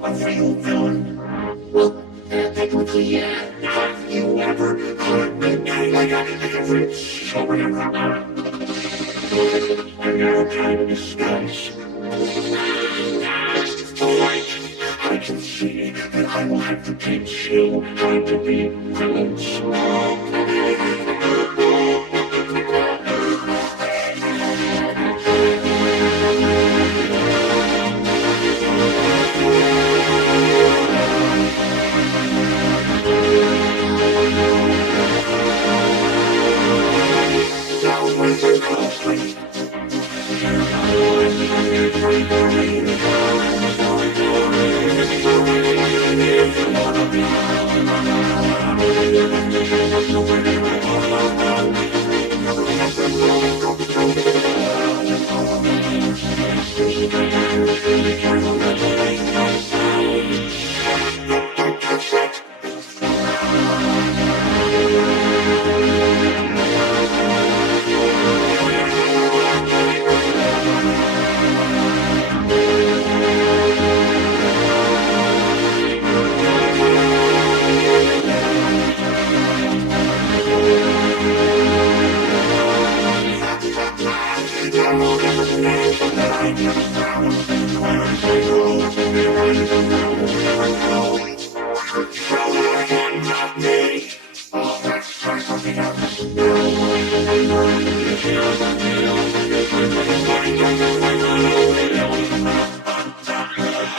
What's a real villain? Well, technically, yeah. Have you ever heard me like a rich or whatever? I'm now kind of disguise. Alright, I can see that I will have to teach you how to be villains. Now listen closely.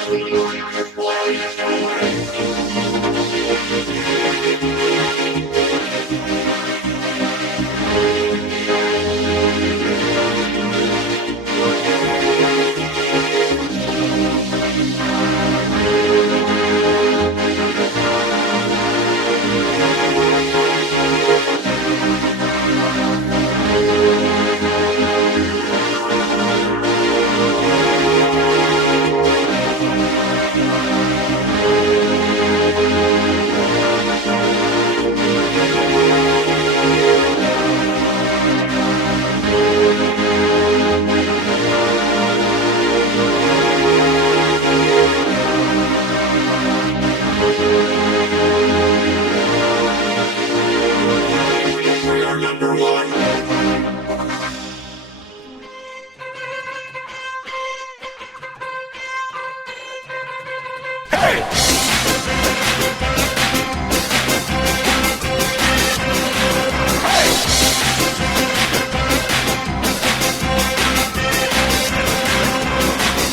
Let's